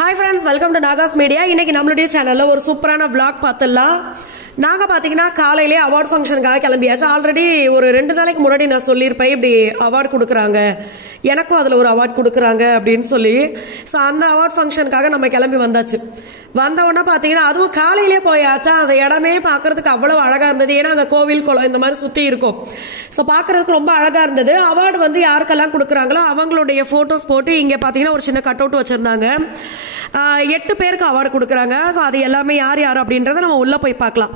Hi friends, welcome to Nagas Media. இன்னைக்கு நம்மளுடைய சேனல்ல ஒரு சூப்பரான vlog பார்த்தலாம். நாங்க பாத்தீங்கன்னா காலையிலே அவார்ட் ஃபங்க்ஷனுக்காக கிளம்பியாச்சு. ஆல்ரெடி ஒரு 2 நாளைக்கு முன்னாடி நான் சொல்லியிருப்பேன் இப்படி அவார்ட் கொடுக்குறாங்க, எனக்கும் அதில் ஒரு அவார்ட் கொடுக்குறாங்க அப்படின்னு சொல்லி. ஸோ அந்த அவார்ட் ஃபங்க்ஷனுக்காக நம்ம கிளம்பி வந்தாச்சு. வந்த உடனே பார்த்தீங்கன்னா அதுவும் காலையிலே போயாச்சா, அந்த இடமே பார்க்கறதுக்கு அவ்வளோ அழகாக இருந்தது. ஏன்னா அங்கே கோவில் குளம் இந்த மாதிரி சுற்றி இருக்கும். ஸோ பார்க்கறதுக்கு ரொம்ப அழகாக இருந்தது. அவார்டு வந்து யாருக்கெல்லாம் கொடுக்குறாங்களோ அவங்களுடைய ஃபோட்டோஸ் போட்டு இங்கே பார்த்தீங்கன்னா ஒரு சின்ன கட் அவுட் வச்சுருந்தாங்க. 8 பேருக்கு அவார்டு கொடுக்குறாங்க. ஸோ அது எல்லாமே யார் யார் அப்படின்றத நம்ம உள்ளே போய் பார்க்கலாம்.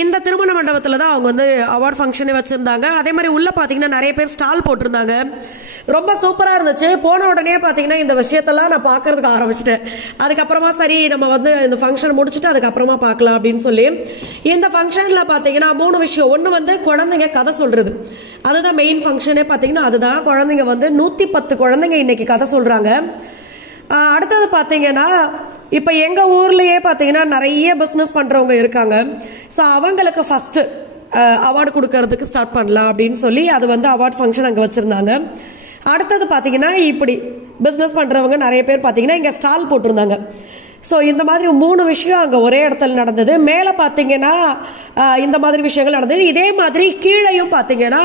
இந்த திருமண மண்டபத்தில் தான் அவங்க வந்து அவார்ட் ஃபங்க்ஷனே வச்சுருந்தாங்க. அதே மாதிரி உள்ளே பார்த்தீங்கன்னா நிறைய பேர் ஸ்டால் போட்டிருந்தாங்க. ரொம்ப சூப்பராக இருந்துச்சு. போன உடனே பார்த்தீங்கன்னா இந்த விஷயத்தெல்லாம் நான் பார்க்கறதுக்கு ஆரம்பிச்சிட்டேன். அதுக்கப்புறமா சரி நம்ம வந்து இந்த ஃபங்க்ஷன் முடிச்சுட்டு அதுக்கப்புறமா பார்க்கலாம் அப்படின்னு சொல்லி இந்த ஃபங்க்ஷனில் பார்த்தீங்கன்னா 3 விஷயம். ஒன்று வந்து குழந்தைங்க கதை சொல்கிறது, அதுதான் மெயின் ஃபங்க்ஷனே பார்த்தீங்கன்னா. அதுதான் குழந்தைங்க வந்து 110 குழந்தைங்க இன்னைக்கு கதை சொல்கிறாங்க. அடுத்தது பார்த்தீங்கன்னா இப்போ எங்கள் ஊர்லேயே பார்த்தீங்கன்னா நிறைய பிஸ்னஸ் பண்ணுறவங்க இருக்காங்க. ஸோ அவங்களுக்கு ஃபஸ்ட்டு அவார்டு கொடுக்கறதுக்கு ஸ்டார்ட் பண்ணலாம் அப்படின்னு சொல்லி அது வந்து அவார்ட் ஃபங்க்ஷன் அங்கே வச்சுருந்தாங்க. அடுத்தது பார்த்தீங்கன்னா இப்படி பிஸ்னஸ் பண்ணுறவங்க நிறைய பேர் பார்த்தீங்கன்னா இங்கே ஸ்டால் போட்டிருந்தாங்க. ஸோ இந்த மாதிரி 3 விஷயம் அங்கே ஒரே இடத்துல நடந்தது. மேலே பார்த்தீங்கன்னா இந்த மாதிரி விஷயங்கள் நடந்தது. இதே மாதிரி கீழேயும் பார்த்தீங்கன்னா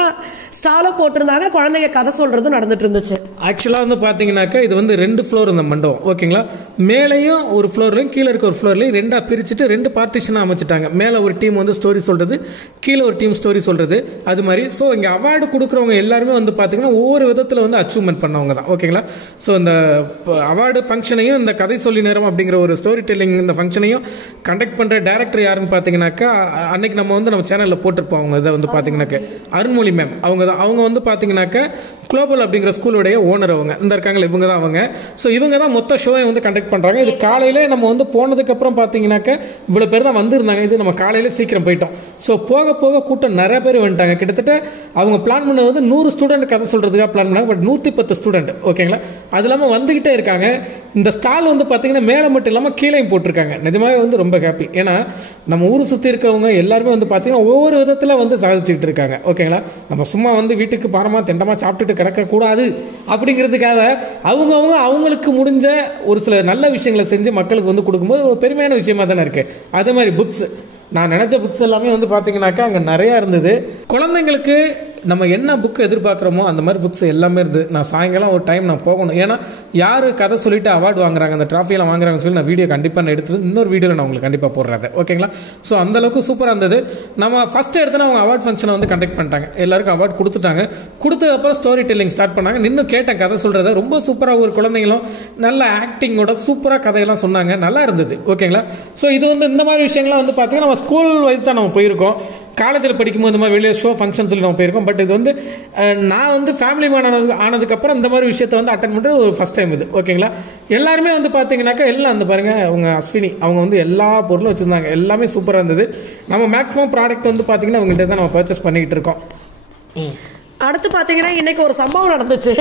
ஸ்டாலும் போட்டிருந்தாங்க, குழந்தைங்க கதை சொல்றதும் நடந்துட்டு இருந்துச்சு. ஆக்சுவலாக வந்து பார்த்தீங்கன்னாக்கா இது வந்து 2 ஃப்ளோர் இந்த மண்டபம், ஓகேங்களா. மேலேயும் ஒரு ஃப்ளோர்லையும் கீழே இருக்க ஒரு ஃப்ளோர்லையும் 2 பிரிச்சுட்டு 2 பார்ட்டிஷனாக அமைச்சிட்டாங்க. மேலே ஒரு டீம் வந்து ஸ்டோரி சொல்றது, கீழே ஒரு டீம் ஸ்டோரி சொல்றது, அது மாதிரி. ஸோ இங்கே அவார்டு கொடுக்குறவங்க எல்லாருமே வந்து பார்த்தீங்கன்னா ஒவ்வொரு விதத்தில் வந்து அச்சீவ்மெண்ட் பண்ணவங்க தான், ஓகேங்களா. ஸோ இந்த அவார்டு ஃபங்க்ஷனையும் இந்த கதை சொல்லி நேரம் அப்படிங்கிற ஒரு ஸ்டோரி டெல்லிங் இந்த ஃபங்க்ஷனையும் கண்டக்ட் பண்ணுற டைரக்டர் யாருன்னு பார்த்தீங்கன்னாக்கா அன்னைக்கு நம்ம வந்து நம்ம சேனலில் போட்டிருப்போம். அவங்க இதை வந்து பார்த்தீங்கன்னாக்கா அருண்மொழி மேம் அவங்க தான். அவங்க வந்து பார்த்தீங்கன்னாக்கா குளோபல் அப்படிங்கிற ஸ்கூலுடைய ஓனர் அவங்க இந்த இருக்காங்களா, இவங்க தான் அவங்க. ஸோ இவங்க தான் மொத்த ஷோவை வந்து கண்டக்ட் பண்ணுறாங்க. இது காலையில் நம்ம வந்து போனதுக்கப்புறம் பார்த்தீங்கன்னாக்கா இவ்வளோ பேர் தான் வந்திருந்தாங்க. இது நம்ம காலையில் சீக்கிரம் போயிட்டோம். ஸோ போக போக கூட்டம் நிறைய பேர் வந்துட்டாங்க. கிட்டத்தட்ட அவங்க பிளான் பண்ணது வந்து 100 ஸ்டூடெண்ட் கதை சொல்கிறதுக்காக பிளான் பண்ணாங்க. பட் 110 ஸ்டூடெண்ட், ஓகேங்களா. அது இல்லாமல் வந்துக்கிட்டே இருக்காங்க. இந்த ஸ்டால் வந்து பார்த்தீங்கன்னா மேலே மட்டும் இல்லாமல் கீழே போட்டிருக்காங்க. நிஜமாவே வந்து ரொம்ப ஹாப்பி. ஏன்னா நம்ம ஊரை சுற்றி இருக்கவங்க எல்லாருமே வந்து பார்த்தீங்கன்னா ஒவ்வொரு விதத்தில் வந்து சாதிச்சுக்கிட்டு இருக்காங்க, ஓகேங்களா. நம்ம சும்மா வந்து வீட்டுக்கு பாரமாக திண்டமாக சாப்பிட்டுட்டு கிடக்கக்கூடாது அப்படிங்கிறதுக்காக அவங்களுக்கு முடிஞ்ச ஒரு சில நல்ல விஷயங்களை செஞ்சு மக்களுக்கு வந்து கொடுக்கும்போது ஒரு பெருமையான விஷயமா தானே இருக்கு. அதே மாதிரி புக்ஸ், நான் நினச்ச புக்ஸ் எல்லாமே வந்து பார்த்தீங்கன்னாக்கா அங்கே நிறையா இருந்தது. குழந்தைங்களுக்கு நம்ம என்ன புக் எதிர்பார்க்குறோமோ அந்த மாதிரி புக்ஸ் எல்லாமே இருந்தது. நான் சாயங்காலம் ஒரு டைம் நான் போகணும். ஏன்னா யார் கதை சொல்லிட்டு அவார்டு வாங்குறாங்க, அந்த ட்ராஃபியெல்லாம் வாங்குறாங்கன்னு சொல்லி நான் வீடியோ கண்டிப்பாக நான் எடுத்துட்டு இன்னொரு வீடியோவில் நான் உங்களுக்கு கண்டிப்பாக போடுறது, ஓகேங்களா. ஸோ அந்தளவுக்கு சூப்பராக இருந்தது. நம்ம ஃபஸ்ட் எடுத்துனா அவங்க அவார்ட் ஃபங்க்ஷனை வந்து கண்டக்ட் பண்ணிட்டாங்க. எல்லாருக்கும் அவார்டு கொடுத்துட்டாங்க. கொடுத்ததுக்கப்புறம் ஸ்டோரி டெல்லிங் ஸ்டார்ட் பண்ணாங்க. நின்று கேட்டேன் கதை சொல்கிறத. ரொம்ப சூப்பராக ஒரு குழந்தைங்களும் நல்ல ஆக்டிங்கோட சூப்பராக கதையெல்லாம் சொன்னாங்க. நல்லா இருந்தது, ஓகேங்களா. ஸோ இது வந்து இந்த மாதிரி விஷயங்கள்லாம் வந்து பார்த்தீங்கன்னா நம்ம ஸ்கூல் வைஸ் தான் நம்ம போயிருக்கோம். காலேஜில் படிக்கும்போது இந்த மாதிரி வெளியே ஷோ ஃபங்க்ஷன் சொல்லி நம்ம போயிருக்கோம். பட் இது வந்து நான் வந்து ஃபேமிலி மேன் ஆனதுக்கப்புறம் இந்த மாதிரி விஷயத்தை வந்து அட்டன் பண்ணுறது ஒரு ஃபஸ்ட் டைம் இது, ஓகேங்களா. எல்லாருமே வந்து பார்த்தீங்கன்னாக்கா எல்லாம் அந்த பாருங்க அவங்க அஸ்வினி அவங்க வந்து எல்லா பொருளும் வச்சுருந்தாங்க. எல்லாமே சூப்பராக இருந்தது. நம்ம மேக்ஸிமம் ப்ராடக்ட் வந்து பார்த்தீங்கன்னா அவங்கள்ட்ட தான் நம்ம பர்ச்சேஸ் பண்ணிக்கிட்டு இருக்கோம். அடுத்து பார்த்தீங்கன்னா இன்னைக்கு ஒரு சம்பவம் நடந்துச்சு.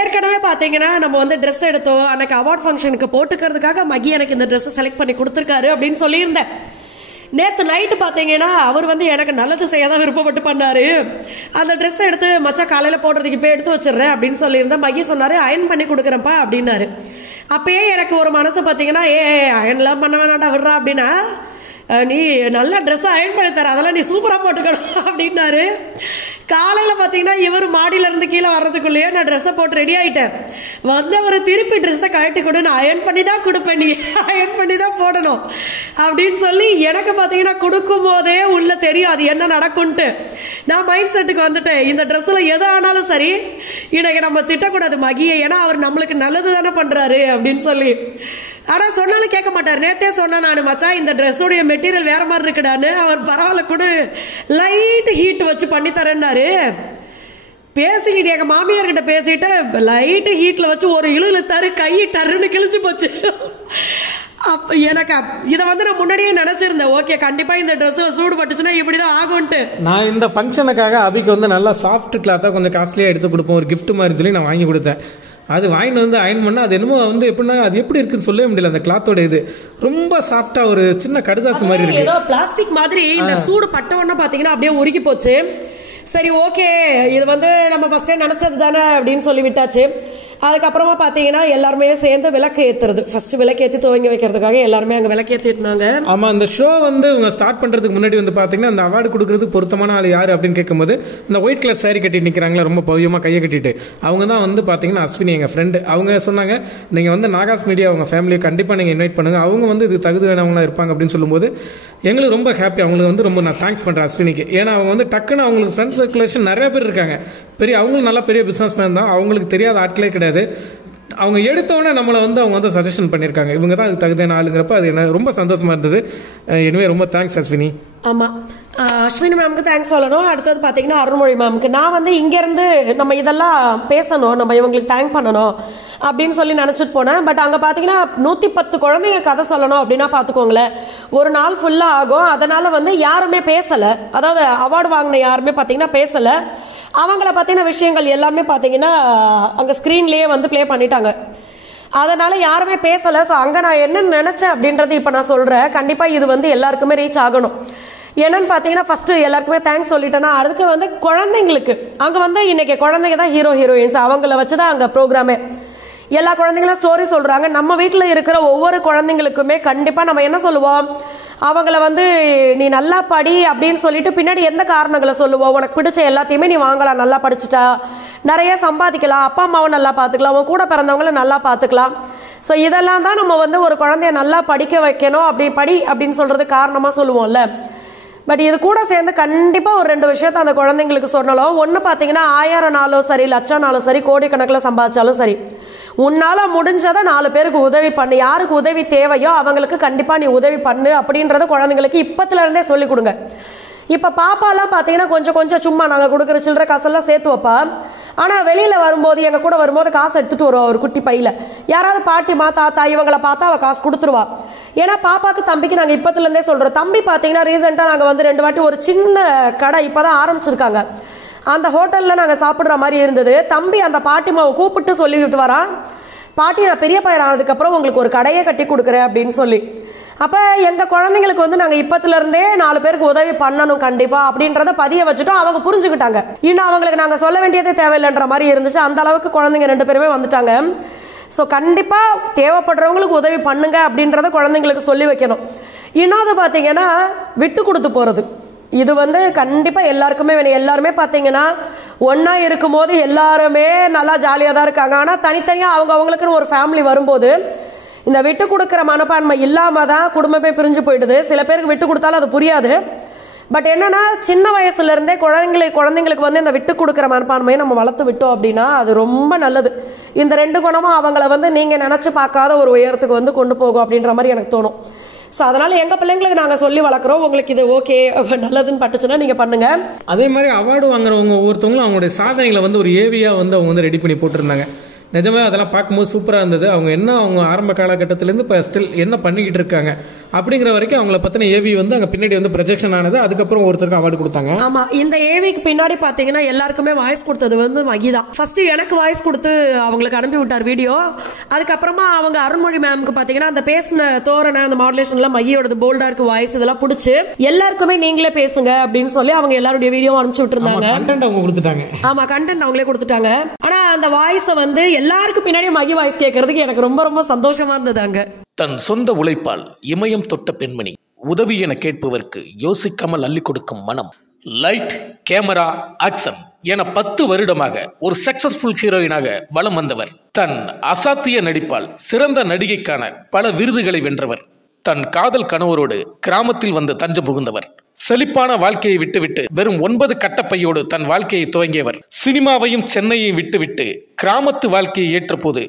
ஏற்கனவே பார்த்தீங்கன்னா நம்ம வந்து ட்ரெஸ் எடுத்தோம். அன்னைக்கு அவார்ட் ஃபங்க்ஷனுக்கு போட்டுக்கிறதுக்காக மகி எனக்கு இந்த ட்ரெஸ்ஸை செலக்ட் பண்ணி கொடுத்துருக்காரு அப்படின்னு சொல்லியிருந்தேன். நேற்று நைட்டு பார்த்தீங்கன்னா அவர் வந்து எனக்கு நல்லது செய்ய தான் விருப்பப்பட்டு பண்ணாரு. அந்த ட்ரெஸ்ஸை எடுத்து மச்சா காலையில் போடுறதுக்கு இப்போ எடுத்து வச்சிடுறேன் அப்படின்னு சொல்லியிருந்தேன். மகி சொன்னார் அயன் பண்ணி கொடுக்குறேன்ப்பா அப்படின்னாரு. அப்பயே எனக்கு ஒரு மனசு பார்த்தீங்கன்னா அயன்லாம் பண்ண வேணாண்டா விடுறா அப்படின்னா, நீ நல்ல ட்ரெஸ்ஸை அயன் பண்ணி தர, அதெல்லாம் நீ சூப்பராக போட்டுக்கணும் அப்படின்னாரு. காலையில் பார்த்தீங்கன்னா இவர் மாடியிலேருந்து கீழே வர்றதுக்குள்ளேயே நான் ட்ரெஸ்ஸை போட்டு ரெடி ஆகிட்டேன். வந்தவர் திருப்பி ட்ரெஸ்ஸை கழட்டி கொடு, நான் அயன் பண்ணி தான் கொடுப்பேன், நீ அயன் பண்ணி தான் போடணும் அப்படின்னு சொல்லி எனக்கு பார்த்தீங்கன்னா கொடுக்கும் போதே உள்ள தெரியும் அது என்ன நடக்கும்ட்டு. நான் மைண்ட் செட்டுக்கு வந்துட்டேன். இந்த ட்ரெஸ்ஸில் எது ஆனாலும் சரி இன்னைக்கு நம்ம திட்டக்கூடாது மகியை, ஏன்னா அவர் நம்மளுக்கு நல்லது தானே பண்ணுறாரு அப்படின்னு சொல்லி. ஆனால் சொன்னாலும் கேட்க மாட்டார். நேற்றே சொன்னேன் நான், மச்சான் இந்த ட்ரெஸ்ஸோடைய மெட்டீரியல் வேற மாதிரி இருக்குடான்னு. அவர் பரவாயில்ல கூட லைட் ஹீட் வச்சு பண்ணித்தரேன்னாரு. பேசிக்கிட்டு எங்கள் மாமியார்கிட்ட பேசிட்டு லைட்டு ஹீட்டில் வச்சு ஒரு இழுத்தாரு, கை டருன்னு கிழிச்சு போச்சு. அப்போ எனக்கு இதை வந்து நான் முன்னாடியே நினச்சிருந்தேன். ஓகே கண்டிப்பாக இந்த ட்ரெஸ் சூடு பட்டுச்சுன்னா இப்படி தான் ஆகும்ட்டு. நான் இந்த ஃபங்க்ஷனுக்காக அபிக்கு வந்து நல்லா சாஃப்ட் கிளாத்தாக கொஞ்சம் காஸ்ட்லியாக எடுத்து கொடுப்போம், ஒரு கிஃப்ட் மாதிரி சொல்லி நான் வாங்கி கொடுத்தேன். அது வாங்கிட்டு வந்து அயன் பண்ணால் அது என்னமோ வந்து எப்படின்னா அது எப்படி இருக்குன்னு சொல்லவே முடியல. அந்த கிளாத்தோட இது ரொம்ப சாஃப்டாக ஒரு சின்ன கடுதாசு மாதிரி இருக்கு, ஏதோ பிளாஸ்டிக் மாதிரி. இந்த சூடு பட்டவொன்னே பார்த்தீங்கன்னா அப்படியே உருகி போச்சு. சரி ஓகே இது வந்து நம்ம ஃபர்ஸ்டே நினச்சது தானே அப்படின்னு சொல்லி விட்டாச்சு. அதுக்கப்புறமா பார்த்தீங்கன்னா எல்லாருமே சேர்ந்து விளக்கு ஏற்றுறது, ஃபர்ஸ்ட் விளக்கு ஏற்றி துவங்கி வைக்கிறதுக்காக எல்லாருமே அங்கே விளக்கு ஏற்றிருந்தாங்க. ஆமாம், அந்த ஷோ வந்து இவங்க ஸ்டார்ட் பண்ணுறதுக்கு முன்னாடி வந்து பார்த்தீங்கன்னா அந்த அவார்டு கொடுக்குறதுக்கு பொருத்தமான ஆள் யார் அப்படின்னு கேட்கும்போது இந்த ஒயிட் கலர் சாரி கட்டி நிற்கிறாங்களா, ரொம்ப பவியமாக கையை கட்டிட்டு, அவங்க தான் வந்து பார்த்தீங்கன்னா அஸ்வினி எங்கள் ஃப்ரெண்டு. அவங்க சொன்னாங்க நீங்கள் வந்து நாகாஸ் மீடியா அவங்க ஃபேமிலியை கண்டிப்பாக நீங்கள் இன்வைட் பண்ணுங்கள், அவங்க வந்து இது தகுதியானவங்களாக இருப்பாங்க அப்படின்னு சொல்லும்போது எங்களுக்கு ரொம்ப ஹாப்பி. அவங்களுக்கு வந்து ரொம்ப நான் தேங்க்ஸ் பண்ணுறேன் அஸ்வினிக்கு. ஏன்னா அவங்க வந்து டக்குன்னு அவங்களுக்கு ஃப்ரெண்ட்ஸ் சர்க்குலேஷன் நிறைய பேர் இருக்காங்க, அவங்களும் நல்லா பெரிய பிஸ்னஸ் மேன் தான், அவங்களுக்கு தெரியாத ஆட்களே கிடையாது. அவங்க எடுத்தோடனே நம்மளை வந்து அவங்க வந்து சஜஷன் பண்ணியிருக்காங்க, இவங்க தான் அதுக்கு தகுதியான ஆளுங்கிறப்ப அது என்ன ரொம்ப சந்தோஷமாக இருந்தது. எனவே ரொம்ப தேங்க்ஸ் அஸ்வினி. ஆமாம், அஸ்வினி மேம்க்கு தேங்க்ஸ் சொல்லணும். அடுத்தது பார்த்தீங்கன்னா அருள்மொழி மேம்க்கு. நான் வந்து இங்கேருந்து நம்ம இதெல்லாம் பேசணும், நம்ம இவங்களுக்கு தேங்க் பண்ணணும் அப்படின்னு சொல்லி நினச்சிட்டு போனேன். பட் அங்கே பார்த்தீங்கன்னா 110 குழந்தைங்க கதை சொல்லணும் அப்படின்னா பார்த்துக்கோங்களேன், ஒரு நாள் ஃபுல்லாக ஆகும். அதனால் வந்து யாருமே பேசலை, அதாவது அவார்டு வாங்கின யாருமே பார்த்தீங்கன்னா பேசலை. அவங்கள பற்றின விஷயங்கள் எல்லாமே பார்த்தீங்கன்னா அங்கே ஸ்க்ரீன்லேயே வந்து ப்ளே பண்ணிட்டாங்க, அதனால் யாருமே பேசலை. ஸோ அங்கே நான் என்ன நினச்சேன் அப்படின்றது இப்போ நான் சொல்கிறேன். கண்டிப்பாக இது வந்து எல்லாருக்குமே ரீச் ஆகணும். என்னன்னு பார்த்தீங்கன்னா ஃபஸ்ட்டு எல்லாருக்குமே தேங்க்ஸ் சொல்லிட்டேன்னா, அதுக்கு வந்து குழந்தைங்களுக்கு அங்கே வந்து இன்றைக்கி குழந்தைங்க தான் ஹீரோயின்ஸ், அவங்கள வச்சு தான் அங்கே ப்ரோக்ராமே. எல்லா குழந்தைங்களும் ஸ்டோரி சொல்கிறாங்க. நம்ம வீட்டில் இருக்கிற ஒவ்வொரு குழந்தைங்களுக்குமே கண்டிப்பாக நம்ம என்ன சொல்லுவோம், அவங்கள வந்து நீ நல்லா படி அப்படின்னு சொல்லிட்டு பின்னாடி எந்த காரணங்களை சொல்லுவோம், உனக்கு பிடிச்ச எல்லாத்தையுமே நீ வாங்கலாம், நல்லா படிச்சுட்டா நிறைய சம்பாதிக்கலாம், அப்பா அம்மாவை நல்லா பார்த்துக்கலாம், உன் கூட பிறந்தவங்கள நல்லா பார்த்துக்கலாம். ஸோ இதெல்லாம் தான் நம்ம வந்து ஒரு குழந்தைய நல்லா படிக்க வைக்கணும், அப்படி படி அப்படின்னு சொல்கிறது காரணமாக சொல்லுவோம்ல. பட் இது கூட சேர்ந்து கண்டிப்பாக ஒரு 2 விஷயத்தை அந்த குழந்தைங்களுக்கு சொல்லணும். ஒன்று பார்த்தீங்கன்னா 1000 நாளும் சரி, லட்சம் நாளும் சரி, கோடிக்கணக்கில் சம்பாதிச்சாலும் சரி, உன்னால் முடிஞ்சதை 4 பேருக்கு உதவி பண்ணு, யாருக்கு உதவி தேவையோ அவங்களுக்கு கண்டிப்பாக நீ உதவி பண்ணு அப்படின்றத குழந்தைங்களுக்கு இப்போத்துலேருந்தே சொல்லிக் கொடுங்க. இப்போ பாப்பாலாம் பார்த்தீங்கன்னா கொஞ்சம் கொஞ்சம் சும்மா நாங்கள் கொடுக்குற சில்லற காசெல்லாம் சேர்த்து வைப்பா. ஆனால் வெளியில் வரும்போது எங்கள் கூட வரும்போது காசு எடுத்துகிட்டு வருவா ஒரு குட்டி பையில். யாராவது பாட்டிமா தாத்தா இவங்களை பார்த்தா அவள் காசு கொடுத்துருவா. ஏன்னா பாப்பாவுக்கு தம்பிக்கு நாங்கள் இப்போத்துலேருந்தே சொல்கிறோம். தம்பி பார்த்தீங்கன்னா ரீசெண்டாக நாங்கள் வந்து 2 வாட்டி ஒரு சின்ன கடை இப்போ தான் ஆரம்பிச்சிருக்காங்க, அந்த ஹோட்டலில் நாங்கள் சாப்பிட்ற மாதிரி இருந்தது. தம்பி அந்த பாட்டிமாவை கூப்பிட்டு சொல்லிவிட்டு வரான், பாட்டி நான் பெரிய பையன் ஆனதுக்கப்புறம் உங்களுக்கு ஒரு கடையை கட்டி கொடுக்குறேன் அப்படின்னு சொல்லி. அப்போ எங்கள் குழந்தைங்களுக்கு வந்து நாங்கள் இப்போத்துலேருந்தே 4 பேருக்கு உதவி பண்ணணும் கண்டிப்பாக அப்படின்றத பதிய வச்சுட்டோம். அவங்க புரிஞ்சுக்கிட்டாங்க. இன்னும் அவங்களுக்கு நாங்கள் சொல்ல வேண்டியதே தேவையில்லைன்ற மாதிரி இருந்துச்சு. அந்த அளவுக்கு குழந்தைங்க 2 பேருமே வந்துட்டாங்க. ஸோ கண்டிப்பாக தேவைப்படுறவங்களுக்கு உதவி பண்ணுங்க அப்படின்றத குழந்தைங்களுக்கு சொல்லி வைக்கணும். இன்னொன்று பார்த்தீங்கன்னா விட்டு கொடுத்து போகிறது, இது வந்து கண்டிப்பாக எல்லாருக்குமே வேணும். எல்லாருமே பார்த்தீங்கன்னா ஒன்றா இருக்கும்போது எல்லாருமே நல்லா ஜாலியாக தான் இருக்காங்க. ஆனால் தனித்தனியாக அவங்களுக்குன்னு ஒரு ஃபேமிலி வரும்போது இந்த விட்டு கொடுக்குற மனப்பான்மை இல்லாமல் தான் குடும்பமே பிரிஞ்சு போயிடுது. சில பேருக்கு விட்டு கொடுத்தாலும் அது புரியாது. பட் என்னன்னா சின்ன வயசுலேருந்தே குழந்தைங்களுக்கு வந்து இந்த விட்டு கொடுக்குற மனப்பான்மையை நம்ம வளர்த்து விட்டோம் அப்படின்னா அது ரொம்ப நல்லது. இந்த 2 குணமும் அவங்கள வந்து நீங்கள் நினச்சி பார்க்காத ஒரு உயரத்துக்கு வந்து கொண்டு போகும் அப்படின்ற மாதிரி எனக்கு தோணும். ஸோ அதனால் எங்கள் பிள்ளைங்களுக்கு நாங்கள் சொல்லி வளர்க்குறோம். உங்களுக்கு இது ஓகே நல்லதுன்னு பட்டுச்சுன்னா நீங்கள் பண்ணுங்கள். அதே மாதிரி அவார்டு வாங்குறவங்க ஒவ்வொருத்தவங்களும் அவங்களுடைய சாதனைகளை வந்து ஒரு ஏவியாக வந்து அவங்க வந்து ரெடி பண்ணி போட்டிருந்தாங்க. நிஜமே அதெல்லாம் பார்க்கும்போது சூப்பராக இருந்தது. அவங்க ஆரம்ப காலகட்டத்திலேருந்து இப்போ ஸ்டில் என்ன பண்ணிக்கிட்டு இருக்காங்க அப்படிங்கிற வரைக்கும் அவங்கள பற்றின ஏவி வந்து அங்கே பின்னாடி வந்து ப்ரொஜெக்ஷன் ஆனது. அதுக்கப்புறம் ஒருத்தருக்கு அவார்டு கொடுத்தாங்க. ஆமாம், இந்த ஏவிக்கு பின்னாடி பார்த்தீங்கன்னா எல்லாருக்குமே வாய்ஸ் கொடுத்தது வந்து மகிதா. ஃபர்ஸ்ட் எனக்கு வாய்ஸ் கொடுத்து அவங்களுக்கு அனுப்பி விட்டார் வீடியோ. அதுக்கப்புறமா அவங்க அருள்மொழி மேம்க்கு பார்த்தீங்கன்னா அந்த பேசின தோரணை அந்த மாடுலேஷன்லாம் மகியோடது போல்டா இருக்கு வாய்ஸ், இதெல்லாம் பிடிச்சி எல்லாருக்குமே நீங்களே பேசுங்க அப்படின்னு சொல்லி அவங்க எல்லாருடைய வீடியோ அனுப்பிச்சு விட்டுருந்தாங்க. கண்டென்ட் அவங்க கொடுத்துட்டாங்க. ஆமா, கண்டென்ட் அவங்களே கொடுத்துட்டாங்க. ஆனா அந்த வாய்ஸை வந்து எல்லாருக்கும் பின்னாடி மகி வாய்ஸ் கேட்கறதுக்கு எனக்கு ரொம்ப ரொம்ப சந்தோஷமா இருந்ததாங்க. தன் சொந்த உழைப்பால் இமயம் தொட்ட பெண்மணி, உதவி என கேட்பவருக்கு யோசிக்காமல் அள்ளி கொடுக்கும் மனம், லைட் கேமரா ஆக்சன் என 10 வருடமாக ஒரு சக்சஸ்ஃபுல் ஹீரோயினாக வலம் வந்தவர். தன் அசாத்திய நடிப்பால் சிறந்த நடிகைக்கான பல விருதுகளை வென்றவர். தன் காதல் கணவரோடு கிராமத்தில் வந்து தஞ்சம் புகுந்தவர். செழிப்பான வாழ்க்கையை விட்டுவிட்டு வெறும் 9 கட்டப்பையோடு தன் வாழ்க்கையை துவங்கியவர். சினிமாவையும் சென்னையையும் விட்டுவிட்டு கிராமத்து வாழ்க்கையை ஏற்ற போது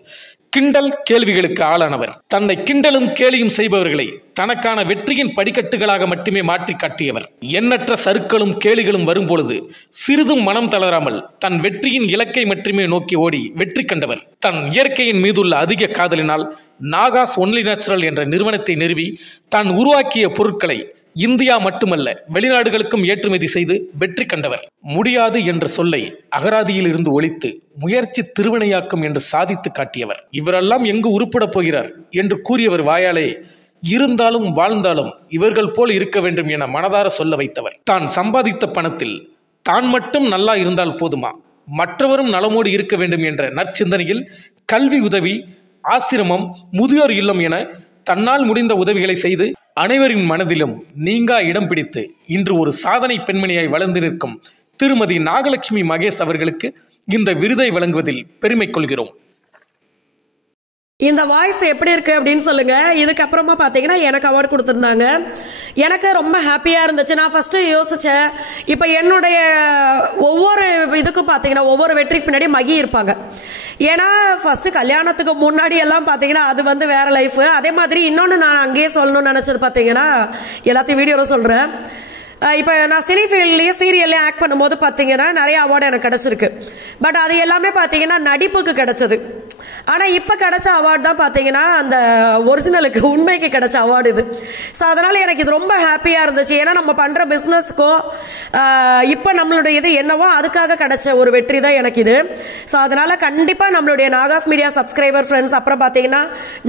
கிண்டல் கேள்விகளுக்கு ஆளானவர். தன்னை கிண்டலும் கேலியும் செய்பவர்களை தனக்கான வெற்றியின் படிக்கட்டுகளாக மட்டுமே மாற்றி காட்டியவர். எண்ணற்ற சறுக்களும் கேலிகளும் வரும்பொழுது சிறிதும் மனம் தளராமல் தன் வெற்றியின் இலக்கை மட்டுமே நோக்கி ஓடி வெற்றி கண்டவர். தன் இயற்கையின் மீதுள்ள அதிக காதலினால் நாகாஸ் ஒன்லி நேச்சுரல் என்ற நிறுவனத்தை நிறுவி தான் உருவாக்கிய பொருட்களை இந்தியா மட்டுமல்ல வெளிநாடுகளுக்கும் ஏற்றுமதி செய்து வெற்றி கண்டவர். முடியாது என்ற சொல்லை அகராதியில் இருந்து ஒழித்து முயற்சி திருவினையாக்கும் என்று சாதித்து காட்டியவர். இவரெல்லாம் எங்கு உருப்படப் போகிறார் என்று கூறியவர் வாயாலே இருந்தாலும் வாழ்ந்தாலும் இவர்கள் போல் இருக்க வேண்டும் என மனதார சொல்ல வைத்தவர். தான் சம்பாதித்த பணத்தில் தான் மட்டும் நல்லா இருந்தால் போதுமா, மற்றவரும் நலமோடு இருக்க வேண்டும் என்ற நற்சிந்தனையில் கல்வி உதவி, ஆசிரமம், முதியோர் இல்லம் என தன்னால் முடிந்த உதவிகளை செய்து அனைவரின் மனதிலும் நீங்கா இடம் பிடித்து இன்று ஒரு சாதனை பெண்மணியாய் வளர்ந்து நிற்கும் திருமதி நாகலட்சுமி மகேஷ் அவர்களுக்கு இந்த விருதை வழங்குவதில் பெருமை கொள்கிறோம். இந்த வாய்ஸ் எப்படி இருக்கு அப்படின்னு சொல்லுங்க. இதுக்கப்புறமா பார்த்தீங்கன்னா எனக்கு அவார்டு கொடுத்துருந்தாங்க. எனக்கு ரொம்ப ஹாப்பியாக இருந்துச்சு. நான் ஃபர்ஸ்ட் யோசிச்சேன், இப்போ என்னுடைய ஒவ்வொரு இதுக்கும் பார்த்தீங்கன்னா ஒவ்வொரு வெற்றிக்கு பின்னாடி மகி இருப்பாங்க. ஏன்னா ஃபர்ஸ்ட் கல்யாணத்துக்கு முன்னாடி எல்லாம் பார்த்தீங்கன்னா அது வந்து வேற லைஃப். அதே மாதிரி இன்னொன்று நான் அங்கேயே சொல்லணும்னு நினச்சது பார்த்தீங்கன்னா எல்லாத்தையும் வீடியோவில் சொல்கிறேன். இப்போ நான் சினி ஃபீல்ட்லேயும் சீரியல்லையும் ஆக்ட் பண்ணும்போது பார்த்தீங்கன்னா நிறைய அவார்டு எனக்கு கிடச்சிருக்கு. பட் அது எல்லாமே பார்த்தீங்கன்னா நடிப்புக்கு கிடச்சது. ஆனால் இப்போ கிடைச்ச அவார்டு தான் பார்த்தீங்கன்னா அந்த ஒரிஜினலுக்கு உண்மைக்கு கிடைச்ச அவார்டு இது. ஸோ அதனால் எனக்கு இது ரொம்ப ஹாப்பியாக இருந்துச்சு. ஏன்னா நம்ம பண்ணுற பிஸ்னஸ்க்கும் இப்போ நம்மளுடைய இது என்னவோ அதுக்காக கிடைச்ச ஒரு வெற்றி தான் எனக்கு இது. ஸோ அதனால் கண்டிப்பாக நம்மளுடைய நாகாஸ் மீடியா சப்ஸ்கிரைபர் ஃப்ரெண்ட்ஸ், அப்புறம் பார்த்தீங்கன்னா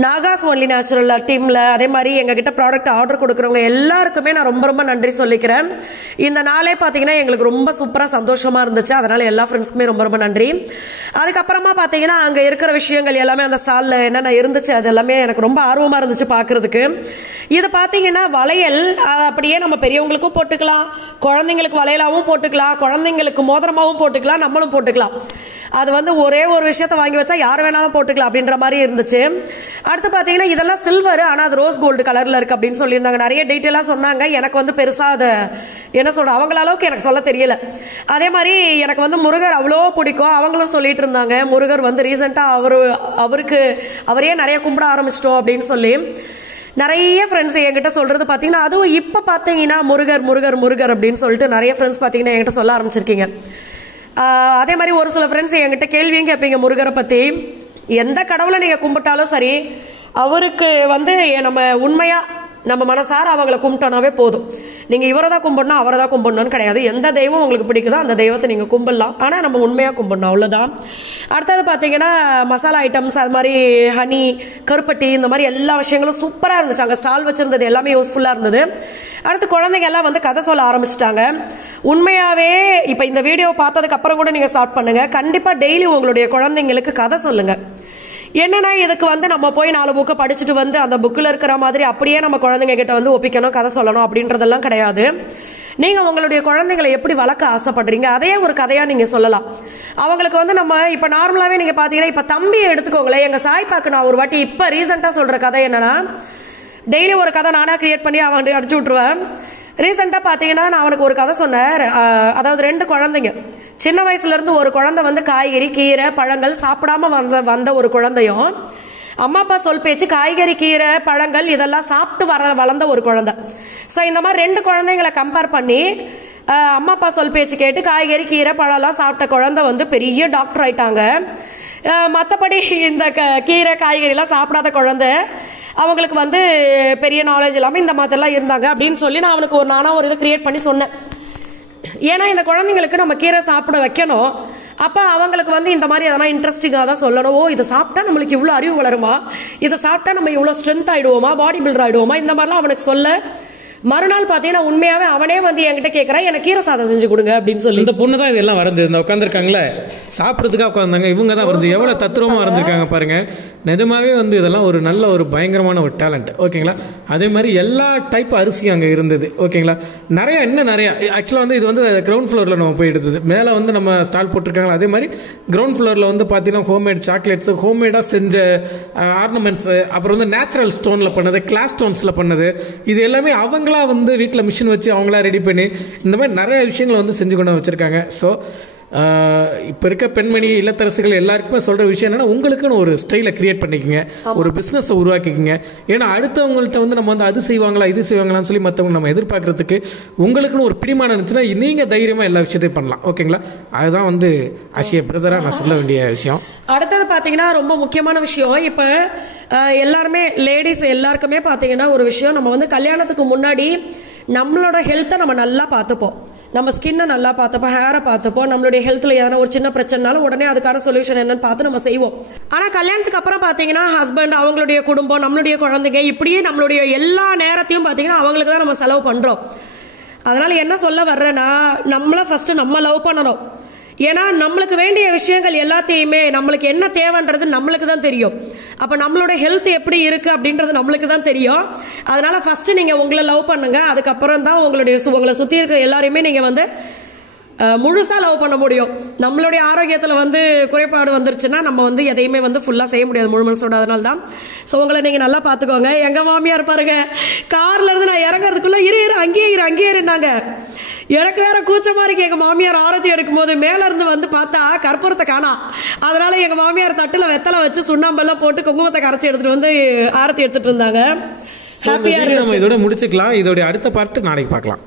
நாகாஸ் ஒன்லி நேச்சுரல் டீமில், அதே மாதிரி எங்ககிட்ட ப்ராடக்ட் ஆர்டர் கொடுக்குறவங்க எல்லாருக்குமே நான் ரொம்ப ரொம்ப நன்றி சொல்லிக்கிறேன். இந்த நாளே பார்த்தீங்கன்னா எங்களுக்கு ரொம்ப சூப்பராக சந்தோஷமாக இருந்துச்சு. அதனால் எல்லா ஃப்ரெண்ட்ஸ்க்குமே ரொம்ப ரொம்ப நன்றி. அதுக்கப்புறமா பார்த்தீங்கன்னா அங்கே இருக்கிற விஷயங்கள் எல்லாமே அந்த ஸ்டாலில் என்னென்ன இருந்துச்சு அது எல்லாமே எனக்கு ரொம்ப ஆர்வமாக இருந்துச்சு பார்க்குறதுக்கு. இது பார்த்தீங்கன்னா வளையல் அப்படியே நம்ம பெரியவங்களுக்கும் போட்டுக்கலாம், குழந்தைங்களுக்கு வளையலாகவும் போட்டுக்கலாம், குழந்தைங்களுக்கு மோதிரமாகவும் போட்டுக்கலாம், நம்மளும் போட்டுக்கலாம். அது வந்து ஒரே ஒரு விஷயத்தை வாங்கி வச்சா யார் வேணாலும் போட்டுக்கலாம் அப்படின்ற மாதிரி இருந்துச்சு. அடுத்து பார்த்தீங்கன்னா இதெல்லாம் சில்வர், ஆனால் அது ரோஸ் கோல்டு கலரில் இருக்குது அப்படின்னு சொல்லியிருந்தாங்க. நிறைய டீட்டெயிலாக சொன்னாங்க. எனக்கு வந்து பெருசாக அதை என்ன சொல்ற அவங்கள அளவுக்கு எனக்கு சொல்ல தெரியல. அதே மாதிரி எனக்கு வந்து முருகர் அவ்வளோ பிடிக்கும். அவங்களும் சொல்லிட்டு இருந்தாங்க முருகர் வந்து ரீசெண்டாக அவரையே நிறைய கும்பிட ஆரம்பிச்சிட்டோம் அப்படின்னு சொல்லி நிறைய ஃப்ரெண்ட்ஸ் என்கிட்ட சொல்றது பார்த்தீங்கன்னா, அதுவும் இப்போ பார்த்தீங்கன்னா முருகர் முருகர் முருகர் அப்படின்னு சொல்லிட்டு நிறைய ஃப்ரெண்ட்ஸ் பார்த்தீங்கன்னா என்கிட்ட சொல்ல ஆரம்பிச்சிருக்கீங்க. அதே மாதிரி ஒரு சில ஃப்ரெண்ட்ஸ் என்கிட்ட கேள்வியும் கேட்பீங்க முருகரை பற்றி. எந்த கடவுளை நீங்கள் கும்பிட்டாலும் சரி, அவருக்கு வந்து நம்ம உண்மையாக நம்ம மனசார அவங்களை கும்பிட்டோனாவே போதும். நீங்கள் இவரை தான் கும்பிடணும் அவரை தான் கும்பிடணும்னு கிடையாது. எந்த தெய்வம் உங்களுக்கு பிடிக்குதோ அந்த தெய்வத்தை நீங்கள் கும்பிடலாம். ஆனால் நம்ம உண்மையாக கும்பிடணும், அவ்வளோதான். அடுத்தது பார்த்தீங்கன்னா மசாலா ஐட்டம்ஸ், அது மாதிரி ஹனி, கருப்பட்டி, இந்த மாதிரி எல்லா விஷயங்களும் சூப்பராக இருந்துச்சு. அங்கே ஸ்டால் வச்சுருந்தது எல்லாமே யூஸ்ஃபுல்லாக இருந்தது. அடுத்து குழந்தைங்க எல்லாம் வந்து கதை சொல்ல ஆரம்பிச்சிட்டாங்க. உண்மையாகவே இப்போ இந்த வீடியோ பார்த்ததுக்கு அப்புறம் கூட நீங்கள் ஸ்டார்ட் பண்ணுங்கள். கண்டிப்பாக டெய்லி உங்களுடைய குழந்தைங்களுக்கு கதை சொல்லுங்கள். என்னன்னா இதுக்கு வந்து நம்ம போய் 4 புக்கை படிச்சுட்டு வந்து அந்த புக்கில் இருக்கிற மாதிரி அப்படியே நம்ம குழந்தைங்க கிட்ட வந்து ஒப்பிக்கணும், கதை சொல்லணும் அப்படின்றதெல்லாம் கிடையாது. நீங்கள் உங்களுடைய குழந்தைங்களை எப்படி வளர்க்க ஆசைப்படுறீங்க அதையே ஒரு கதையாக நீங்கள் சொல்லலாம். அவங்களுக்கு வந்து நம்ம இப்போ நார்மலாகவே நீங்கள் பார்த்தீங்கன்னா இப்போ தம்பியை எடுத்துக்கோங்களேன். எங்கள் சாய்பாக்கு நான் ஒரு வாட்டி இப்போ ரீசெண்டாக சொல்கிற கதை என்னன்னா, டெய்லி ஒரு கதை நானாக கிரியேட் பண்ணி அவன் அடிச்சு விட்ருவேன். ரீசெண்டாக பார்த்தீங்கன்னா நான் அவனுக்கு ஒரு கதை சொன்னேன். அதாவது 2 குழந்தைங்க, சின்ன வயசுலேருந்து ஒரு குழந்தை வந்து காய்கறி, கீரை, பழங்கள் சாப்பிடாம வந்த ஒரு குழந்தையும், அம்மா அப்பா சொல் பேச்சு காய்கறி, கீரை, பழங்கள் இதெல்லாம் சாப்பிட்டு வளர்ந்த ஒரு குழந்தை. ஸோ இந்த மாதிரி 2 குழந்தைங்களை கம்பேர் பண்ணி அம்மா அப்பா சொல் பேச்சு கேட்டு காய்கறி, கீரை, பழம்லாம் சாப்பிட்ட குழந்தை வந்து பெரிய டாக்டர் ஆயிட்டாங்க. மற்றபடி இந்த கீரை, காய்கறிலாம் சாப்பிடாத குழந்தை அவங்களுக்கு வந்து பெரிய நாலேஜ் இல்லாமல் இந்த மாதிரிலாம் இருந்தாங்க அப்படின்னு சொல்லி நான் அவனுக்கு நானாக ஒரு இதை கிரியேட் பண்ணி சொன்னேன். ஏன்னா இந்த குழந்தைங்களுக்கு நம்ம கீரை சாப்பிட வைக்கணும். அப்போ அவங்களுக்கு வந்து இந்த மாதிரி எதனா இன்ட்ரெஸ்டிங்காக தான் சொல்லணும். ஓ, இதை சாப்பிட்டா நம்மளுக்கு இவ்வளோ அறிவு வளருமா, இதை சாப்பிட்டா நம்ம இவ்வளோ ஸ்ட்ரென்த் ஆகிடுவோமா, பாடி பில்டர் ஆகிடுவோமா, இந்த மாதிரிலாம் அவனுக்கு சொல்ல மறுநாள் பார்த்தீங்கன்னா உண்மையாகவே அவனே வந்து என்கிட்ட கேட்குறான், எனக்கு கீரை சாதம் செஞ்சு கொடுங்க அப்படின்னு சொல்லி. இந்த பொண்ணு தான் இதெல்லாம் வரைஞ்சது. இந்த உட்காந்துருக்காங்களே சாப்பிட்றதுக்காக உட்காந்தாங்க, இவங்க தான் வரைஞ்சு எவ்வளோ தத்ரூபமாக வரைஞ்சிருக்காங்க பாருங்க. நிஜமாவே வந்து இதெல்லாம் ஒரு நல்ல ஒரு பயங்கரமான ஒரு டேலண்ட். ஓகேங்களா. அதே மாதிரி எல்லா டைப் அரிசியும் அங்கே இருந்தது. ஓகேங்களா. நிறைய ஆக்சுவலாக வந்து இது வந்து கிரவுண்ட் ஃப்ளோரில் நம்ம போய் எடுத்தது. மேலே வந்து நம்ம ஸ்டால் போட்டிருக்காங்களா, அதே மாதிரி கிரவுண்ட் ஃப்ளோரில் வந்து பார்த்தீங்கன்னா ஹோம்மேட் சாக்லேட்ஸ், ஹோம்மேடாக செஞ்ச ஆர்னமெண்ட்ஸு, அப்புறம் வந்து நேச்சுரல் ஸ்டோனில் பண்ணது, கிளாஸ் ஸ்டோன்ஸில் பண்ணது, இது எல்லாமே அவங்களா வந்து வீட்டில் மிஷின் வச்சு அவங்களா ரெடி பண்ணி இந்த மாதிரி நிறைய விஷயங்களை வந்து செஞ்சு கொண்டு வச்சுருக்காங்க. ஸோ இப்போ இருக்க பெண்மணி இல்லத்தரசிகள் எல்லாருக்குமே சொல்கிற விஷயம் என்னென்னா, உங்களுக்குன்னு ஒரு ஸ்டைலை கிரியேட் பண்ணிக்கோங்க, ஒரு பிஸ்னஸை உருவாக்கிக்கோங்க. ஏன்னா அடுத்தவங்கள்ட்ட வந்து நம்ம வந்து அது செய்வாங்களா இது செய்வாங்களான்னு சொல்லி மற்றவங்க நம்ம எதிர்பார்க்கறதுக்கு உங்களுக்குன்னு ஒரு பிடிமானம் இருந்துச்சுன்னா நீங்கள் தைரியமாக எல்லா விஷயத்தையும் பண்ணலாம். ஓகேங்களா. அதுதான் வந்து ஆசிய பிரதராக நான் சொல்ல வேண்டிய விஷயம். அடுத்தது பார்த்தீங்கன்னா ரொம்ப முக்கியமான விஷயம். இப்போ எல்லாருமே லேடிஸ் எல்லாருக்குமே பார்த்தீங்கன்னா ஒரு விஷயம், நம்ம வந்து கல்யாணத்துக்கு முன்னாடி நம்மளோட ஹெல்த்தை நம்ம நல்லா பார்த்துப்போம், நம்ம ஸ்கின்னை நல்லா பார்த்துப்போம், ஹேரை பார்த்துப்போம், நம்மளுடைய ஹெல்த்தில் எதனா ஒரு சின்ன பிரச்சனைனாலும் உடனே அதுக்கான சொல்யூஷன் என்னன்னு பார்த்து நம்ம செய்வோம். ஆனால் கல்யாணத்துக்கு அப்புறம் பார்த்தீங்கன்னா ஹஸ்பண்ட், அவங்களுடைய குடும்பம், நம்மளுடைய குழந்தைங்க, இப்படியே நம்மளுடைய எல்லா நேரத்தையும் பார்த்தீங்கன்னா அவங்களுக்கு தான் நம்ம செலவு பண்ணுறோம். அதனால் என்ன சொல்ல வர்றேன்னா, நம்மளை ஃபஸ்ட்டு நம்ம லவ் பண்ணணும். ஏன்னா நம்மளுக்கு வேண்டிய விஷயங்கள் எல்லாத்தையுமே நம்மளுக்கு என்ன தேவைன்றது நம்மளுக்கு தான் தெரியும். அப்போ நம்மளோட ஹெல்த் எப்படி இருக்கு அப்படின்றது நம்மளுக்கு தான் தெரியும். அதனால ஃபர்ஸ்ட் நீங்க உங்களை லவ் பண்ணுங்க, அதுக்கப்புறம் தான் உங்களை சுத்தி இருக்கிற எல்லாரையுமே நீங்க வந்து முழுசா லவ் பண்ண முடியும். நம்மளுடைய ஆரோக்கியத்தில் வந்து குறைபாடு வந்துருச்சுன்னா நம்ம வந்து எதையுமே வந்து ஃபுல்லா செய்ய முடியாது முழு மனசோட. அதனால தான் ஸோ உங்களை நீங்க நல்லா பார்த்துக்கோங்க. எங்க மாமியார் பாருங்க, கார்ல இருந்து நான் இறங்குறதுக்குள்ள இரு அங்கேயே இருந்தாங்க. எனக்கு வேற கூச்சமா இருக்கு. எங்க மாமியார் ஆரத்தி எடுக்கும் போது மேல இருந்து வந்து பார்த்தா கற்பூரத்தை காணா. அதனால எங்க மாமியார் தட்டுல வெத்தலை வச்சு சுண்ணாம்பெல்லாம் போட்டு குங்குமத்தை கரைச்சி எடுத்துட்டு வந்து ஆரத்தி எடுத்துட்டு இருந்தாங்க. நம்ம இதோட முடிச்சுக்கலாம். இதோட அடுத்த பார்ட் நாளைக்கு பார்க்கலாம்.